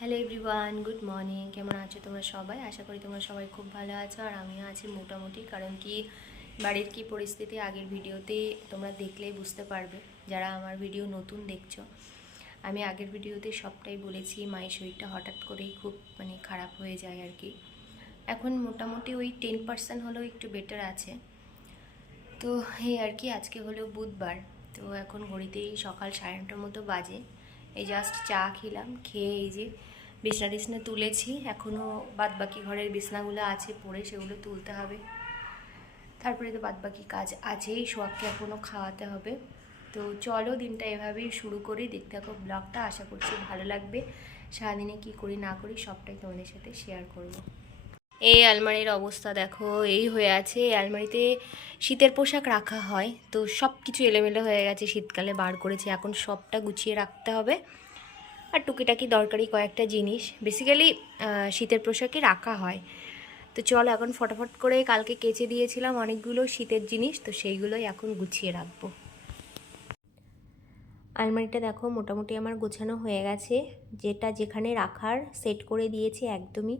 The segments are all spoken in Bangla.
Hello everyone, good morning. কেমন আছো তোমরা সবাই? আশা করি তোমরা সবাই খুব ভালো আছো, আর আমিও আছি মোটামুটি। কারণ কি বাড়ির কি পরিস্থিতি আগের ভিডিওতে তোমরা দেখলেই বুঝতে পারবে, যারা আমার ভিডিও নতুন দেখছো। আমি আগের ভিডিওতে সবটাই বলেছি, মায়ের শরীরটা হঠাৎ করেই খুব খারাপ হয়ে যায় আর কি। এখন মোটামুটি ওই 10% হলেও একটু বেটার আছে। তো এই আর কি, আজকে হলো বুধবার। তো এখন ঘড়িতেই সকাল 9:30টার মতো বাজে। এই জাস্ট চা খেলাম, খেয়ে এই যে বিছনা টিছনা তুলেছি। এখনও বাদবাকি ঘরের বিছনাগুলো আছে পড়ে, সেগুলো তুলতে হবে। তারপরে তো বাদবাকি কাজ আছেই, সোয়াককে এখনও খাওয়াতে হবে। তো চলো দিনটা এভাবেই শুরু করি। দেখতে থাকো ব্লগটা, আশা করছি ভালো লাগবে। সারাদিনে কি করি না করি সবটাই তোমাদের সাথে শেয়ার করব। এই আলমারির অবস্থা দেখো, এই হয়ে আছে। এই আলমারিতে শীতের পোশাক রাখা হয়, তো সব কিছু এলোমেলো হয়ে গেছে। শীতকালে বার করেছি, এখন সবটা গুছিয়ে রাখতে হবে। আর টুকিটাকি দরকারি কয়েকটা জিনিস বেসিক্যালি শীতের পোশাকই রাখা হয়। তো চলো এখন ফটাফট করে, কালকে কেচে দিয়েছিলাম অনেকগুলো শীতের জিনিস, তো সেইগুলোই এখন গুছিয়ে রাখবো। আলমারিটা দেখো মোটামুটি আমার গোছানো হয়ে গেছে। যেটা যেখানে রাখার সেট করে দিয়েছি একদমই।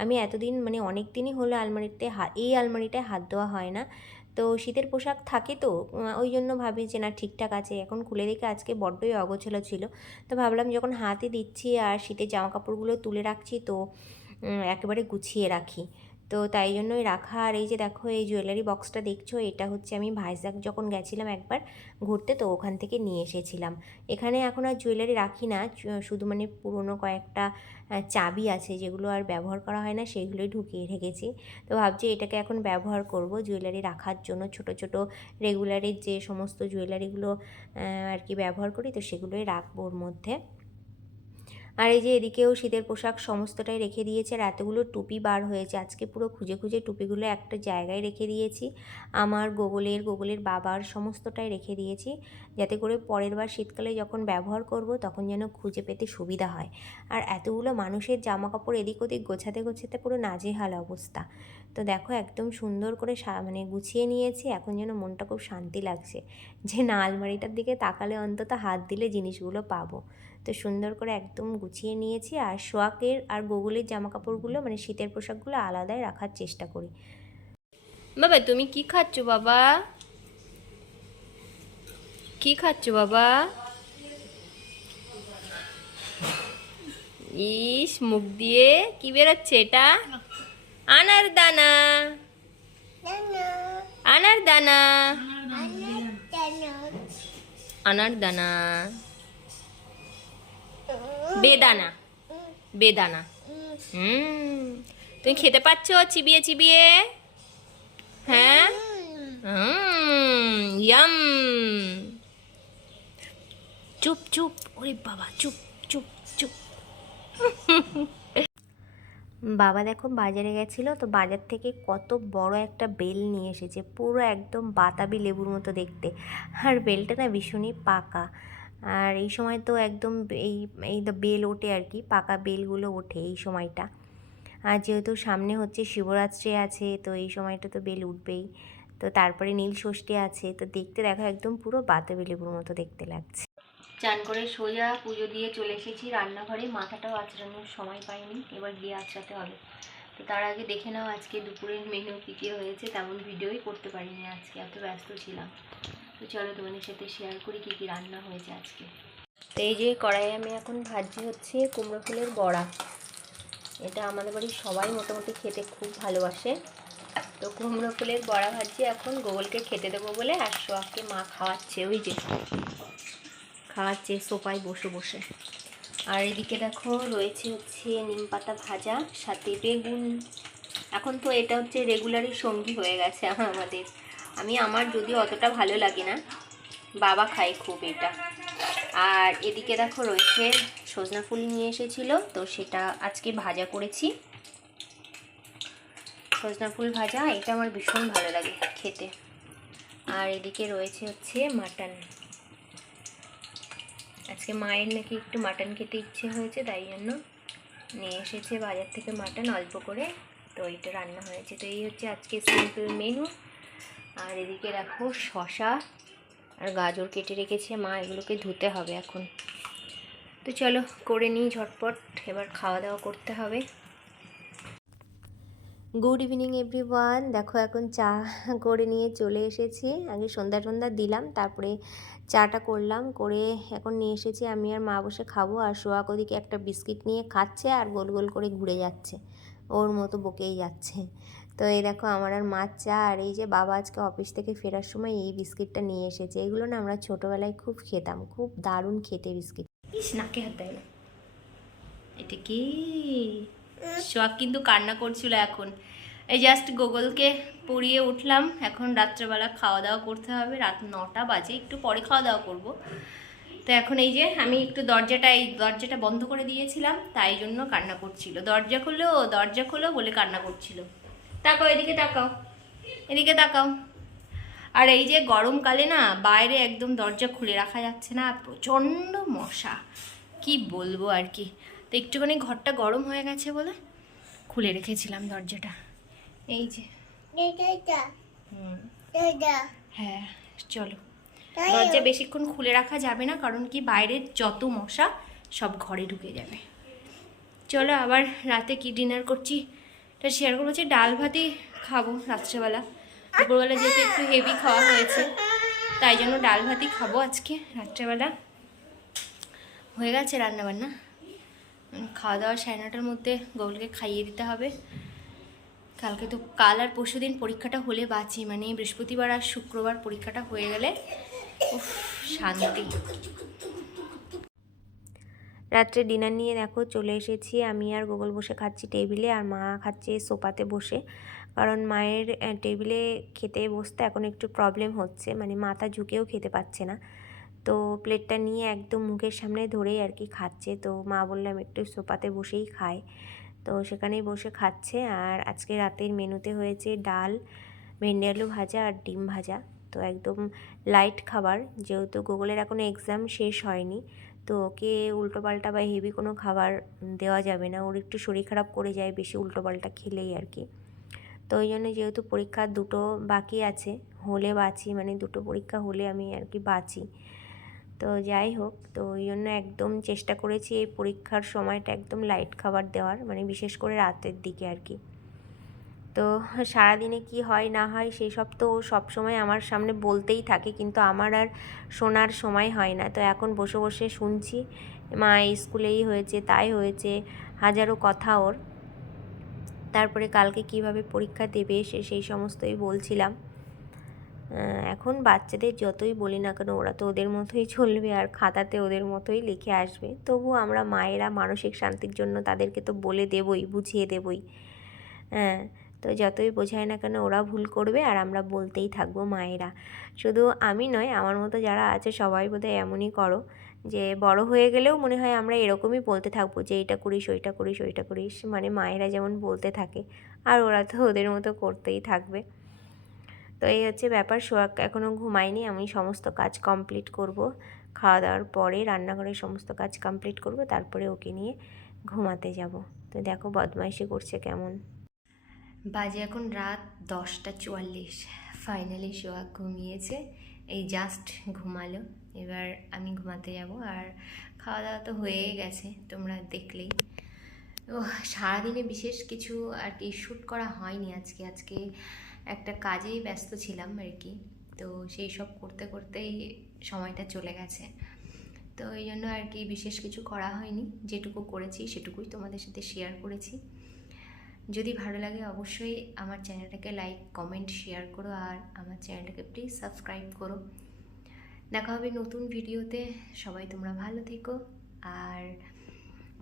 আমি এতদিন অনেক দিনই হলো আলমারিতে এই আলমারিটায় হাত দেওয়া হয় না। তো শীতের পোশাক থাকে, তো ওই জন্য ভাবি যে না ঠিকঠাক আছে। এখন খুলে দেখে আজকে বড্ডই অগোছালো ছিল। তো ভাবলাম যখন হাতে দিচ্ছি আর শীতের জামা কাপড়গুলো তুলে রাখছি, তো একেবারে গুছিয়ে রাখি। তো তাই জন্যই রাখা। আর এই যে দেখো, এই জুয়েলারি বক্সটা দেখছো, এটা হচ্ছে আমি ভাইজ্যাক যখন গেছিলাম একবার ঘুরতে, তো ওখান থেকে নিয়ে এসেছিলাম। এখানে এখন আর জুয়েলারি রাখি না, শুধু পুরনো কয়েকটা চাবি আছে যেগুলো আর ব্যবহার করা হয় না, সেগুলোই ঢুকিয়ে রেখেছি। তো ভাবছি এটাকে এখন ব্যবহার করব জুয়েলারি রাখার জন্য। ছোট ছোট রেগুলারের যে সমস্ত জুয়েলারিগুলো আর কি ব্যবহার করি, তো সেগুলোই রাখবো ওর মধ্যে। আর এই যে এদিকেও শীতের পোশাক সমস্তটাই রেখে দিয়েছে। আর এতগুলো টুপি বার হয়েছে, আজকে পুরো খুঁজে খুঁজে টুপিগুলো একটা জায়গায় রেখে দিয়েছি। আমার গোগলের বাবার সমস্তটাই রেখে দিয়েছি, যাতে করে পরের বার শীতকালে যখন ব্যবহার করব তখন যেন খুঁজে পেতে সুবিধা হয়। আর এতগুলো মানুষের জামা কাপড় এদিক ওদিক গোছাতে গোছাতে পুরো নাজেহাল অবস্থা। তো দেখো একদম সুন্দর করে গুছিয়ে নিয়েছি। এখন যেন মনটা খুব শান্তি লাগছে, যে না আলমারিটার দিকে তাকালে অন্তত হাত দিলে জিনিসগুলো পাবো। তো সুন্দর করে একদম গুছিয়ে নিয়েছি। আর সোয়াকের আর গোগলের জামা কাপড়গুলো শীতের পোশাকগুলো আলাদাই রাখার চেষ্টা করি। বাবা তুমি কি খাচ্ছ বাবা? কি খাচ্ছ বাবা? ইস, মুখ দিয়ে কি বেরোচ্ছে এটা? আনার দানা, আনার দানা, আনার দানা, বেদানা, বেদানা। হুম, তুমি খেতে পাচ্ছ চিবিয়ে চিবিয়ে? হ্যাঁ, ইয়াম। চুপ চুপ, ওরে বাবা, চুপ চুপ চুপ। বাবা দেখো বাজারে গেছিলো, তো বাজার থেকে কত বড় একটা বেল নিয়ে এসেছে, পুরো একদম বাতাবি লেবুর মতো দেখতে। আর বেলটা না ভীষণই পাকা। আর এই সময় তো একদম এই এই বেল ওঠে আর কি, পাকা বেলগুলো ওঠে এই সময়টা। আর যেহেতু সামনে হচ্ছে শিবরাত্রি আছে, তো এই সময়টা তো বেল উঠবেই। তো তারপরে নীল ষষ্ঠী আছে, তো দেখতে দেখো একদম পুরো বাতাবি লেবুর মতো দেখতে লাগছে। চান করে সোজা পুজো দিয়ে চলে এসেছি রান্নাঘরে। মাথাটাও আঁচড়ানোর সময় পাইনি, এবার গিয়ে আঁচড়াতে হবে। তো তার আগে দেখে নাও আজকে দুপুরের মেনু কী কী হয়েছে। তেমন ভিডিওই করতে পারিনি আজকে, এত ব্যস্ত ছিলাম। তো চলো তোমাদের সাথে শেয়ার করি কী কী রান্না হয়েছে আজকে। তো এই যে কড়াইয়ে আমি এখন ভাজি হচ্ছে কুমড়ো ফুলের বড়া। এটা আমাদের বাড়ির সবাই মোটামুটি খেতে খুব ভালোবাসে। তো কুমড়ো ফুলের বড়া ভাজি এখন গোগলকে খেতে দেবো বলে, আর সোয়াককে মা খাওয়াচ্ছে, ওই যে খাওয়াচ্ছে সোফায় বসে বসে। আর এদিকে দেখো রয়েছে হচ্ছে নিম পাতা ভাজা, সাথে বেগুন। এখন তো এটা হচ্ছে রেগুলারই সঙ্গী হয়ে গেছে আমাদের। আমার যদিও অতটা ভালো লাগে না, বাবা খায় খুব এটা। আর এদিকে দেখো রয়েছে সজনা ফুল নিয়ে এসেছিলো, তো সেটা আজকে ভাজা করেছি। সজনা ফুল ভাজা, এটা আমার ভীষণ ভালো লাগে খেতে। আর এদিকে রয়েছে হচ্ছে মাটন। আজকে মায়ের নাকি একটু মাটন খেতে ইচ্ছে হয়েছে, তাই জন্য নিয়ে এসেছে বাজার থেকে মাটন অল্প করে, তো এইটা রান্না হয়েছে। তো এই হচ্ছে আজকে সিম্পল মেনু। আর এদিকে দেখো শশা আর গাজর কেটে রেখেছে মা, এগুলোকে ধুতে হবে এখন। তো চলো করে নিই ঝটপট, এবার খাওয়া দাওয়া করতে হবে। Good evening everyone. দেখো এখন চা করে নিয়ে চলে এসেছি। আগে সন্ধ্যা দিলাম, তারপরে চাটা করলাম, করে এখন নিয়ে এসেছি। আমি আর মা বসে খাবো, আর সোহাগ ওদিকে একটা বিস্কিট নিয়ে খাচ্ছে আর গোল গোল করে ঘুরে যাচ্ছে, ওর মতো বকেই যাচ্ছে। তো এই দেখো আমার আর মার চা। আর এই যে বাবা আজকে অফিস থেকে ফেরার সময় এই বিস্কিটটা নিয়ে এসেছে। এগুলো না আমরা ছোটোবেলায় খুব খেতাম, খুব দারুণ খেতে বিস্কিট। ইস, নাকে হাত দেয় না। এটা কি? সোহাগ কিন্তু কান্না করছিল এখন। এই জাস্ট গুগলকে পড়িয়ে উঠলাম, এখন রাত্রেবেলা খাওয়া দাওয়া করতে হবে। রাত 9টা বাজে, একটু পরে খাওয়া দাওয়া করব। তো এখন এই যে আমি একটু দরজাটা বন্ধ করে দিয়েছিলাম, তাই জন্য কান্না করছিল। দরজা খোলো বলে কান্না করছিল। তাকাও এদিকে, তাকাও এদিকে, তাকাও। আর এই যে গরমকালে না বাইরে একদম দরজা খুলে রাখা যাচ্ছে না, প্রচণ্ড মশা, কি বলবো আর কি। তো একটুখানি ঘরটা গরম হয়ে গেছে বলে খুলে রেখেছিলাম দরজাটা। এই যে হ্যাঁ, চলো। দরজা বেশিক্ষণ খুলে রাখা যাবে না, কারণ কি বাইরের যত মশা সব ঘরে ঢুকে যাবে। চলো, আবার রাতে কি ডিনার করছি এটা শেয়ার করবো। যে ডাল ভাতই খাবো রাত্রেবেলা। দুপুরবেলা যেহেতু একটু হেভি খাওয়া হয়েছে, তাই জন্য ডাল ভাতই খাবো আজকে রাত্রেবেলা। হয়ে গেছে রান্নাবান্না, খাওয়া দাওয়া 9:30টার মধ্যে গোলকে খাইয়ে দিতে হবে। কালকে তো কাল আর পরশু দিন পরীক্ষাটা হলে বাঁচি, মানে বৃহস্পতিবার আর শুক্রবার পরীক্ষাটা হয়ে গেলে উফ, শান্তি। রাত্রে ডিনার নিয়ে দেখো চলে এসেছি। আমি আর গুগল বসে খাচ্ছি টেবিলে, আর মা খাচ্ছে সোফাতে বসে। কারণ মায়ের টেবিলে খেতে বসতে এখন একটু প্রবলেম হচ্ছে, মানে মাথা ঝুঁকেও খেতে পাচ্ছে না। তো প্লেটটা নিয়ে একদম মুখের সামনে ধরেই আর কি খাচ্ছে। তো মা বললাম একটু সোফাতে বসেই খায়, তো সেখানেই বসে খাচ্ছে। আর আজকে রাতের মেনুতে হয়েছে ডাল, ভেন্ডি আলু ভাজা আর ডিম ভাজা। তো একদম লাইট খাবার, যেহেতু গুগলের এখনও এক্সাম শেষ হয়নি, তো ওকে উল্টোপাল্টা বা হেভি কোনো খাবার দেওয়া যাবে না, ওর একটু শরীর খারাপ করে যায় বেশি উল্টোপাল্টা খেলেই আর কি। তো ওই জন্য যেহেতু পরীক্ষা 2টো বাকি আছে, হলে বাঁচি, মানে 2টো পরীক্ষা হলে আমি আর কি বাঁচি। তো যাই হোক, তো ওই জন্য একদম চেষ্টা করেছি এই পরীক্ষার সময়টা একদম লাইট খাবার দেওয়ার, মানে বিশেষ করে রাতের দিকে আর কি। তো সারাদিনে কি হয় না হয় সেই সব তো সব সময় আমার সামনে বলতেই থাকে, কিন্তু আমার আর শোনার সময় হয় না। তো এখন বসে বসে শুনছি, মা এই স্কুলেই হয়েছে, তাই হয়েছে, হাজারো কথা ওর। তারপরে কালকে কিভাবে পরীক্ষা দেবে সেই সমস্তই বলছিলাম। এখন বাচ্চাদের যতই বলি না কেন, ওরা তো ওদের মতোই চলবে আর খাতাতে ওদের মতোই লিখে আসবে। তবু আমরা মায়েরা মানসিক শান্তির জন্য তাদেরকে তো বলে দেবই, বুঝিয়ে দেবই। হ্যাঁ, তো যতই বোঝায় না কেন ওরা ভুল করবে আর আমরা বলতেই থাকবো মায়েরা। শুধু আমি নয়, আমার মতো যারা আছে সবাই বোধহয় এমনই করো, যে বড় হয়ে গেলেও মনে হয় আমরা এরকমই বলতে থাকবো যে এইটা করিস, ওইটা করিস, ওইটা করিস, মানে মায়েরা যেমন বলতে থাকে আর ওরা তো ওদের মতো করতেই থাকবে। তো এই হচ্ছে ব্যাপার। সোহাগ এখনও ঘুমায়নি, আমি সমস্ত কাজ কমপ্লিট করব। খাওয়া দাওয়ার পরে রান্নাঘরের সমস্ত কাজ কমপ্লিট করব, তারপরে ওকে নিয়ে ঘুমাতে যাব। তো দেখো বদমাইশি করছে কেমন। বাজে এখন রাত 10:44। ফাইনালি সোহাগ ঘুমিয়েছে, এই জাস্ট ঘুমালো। এবার আমি ঘুমাতে যাব, আর খাওয়া দাওয়া তো হয়েই গেছে, তোমরা দেখলেই। ও, সারাদিনে বিশেষ কিছু আর কি শ্যুট করা হয়নি আজকে একটা কাজেই ব্যস্ত ছিলাম আর কি। তো সেই সব করতে করতেই সময়টা চলে গেছে। তো এই জন্য আর কি বিশেষ কিছু করা হয়নি, যেটুকু করেছি সেটুকুই তোমাদের সাথে শেয়ার করেছি। যদি ভালো লাগে অবশ্যই আমার চ্যানেলটাকে লাইক, কমেন্ট, শেয়ার করো, আর আমার চ্যানেলটাকে প্লিজ সাবস্ক্রাইব করো। দেখা হবে নতুন ভিডিওতে। সবাই তোমরা ভালো থেকো। আর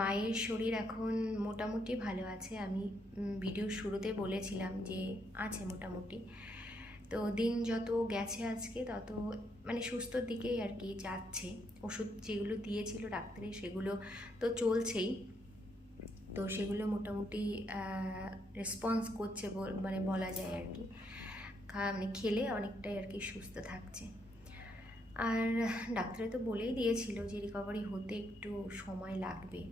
মায়ের শরীর এখন মোটামুটি ভালো আছে, আমি ভিডিওর শুরুতে বলেছিলাম যে আছে মোটামুটি। তো দিন যত গেছে আজকে তত মানে সুস্থর দিকেই আর কি যাচ্ছে। ওষুধ যেগুলো দিয়েছিল ডাক্তারে সেগুলো তো চলছেই, তো সেগুলো মোটামুটি রেসপন্স করছে মানে বলা যায় আর কি। মানে খেলে অনেকটাই আর কি সুস্থ থাকছে। আর ডাক্তারে তো বলেই দিয়েছিল যে রিকভারি হতে একটু সময় লাগবে।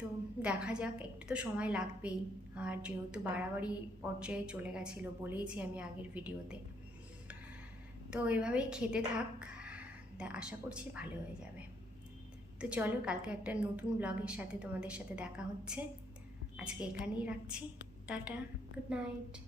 তো দেখা যাক, একটু তো সময় লাগবেই। আর যেহেতু বাড়াবাড়ি পর্যায়ে চলে গেছিলো বলেইছি আমি আগের ভিডিওতে, তো এভাবেই খেতে থাক, আশা করছি ভালো হয়ে যাবে। তো চলো, কালকে একটা নতুন ব্লগের সাথে তোমাদের সাথে দেখা হচ্ছে। আজকে এখানেই রাখছি। Tata, good night.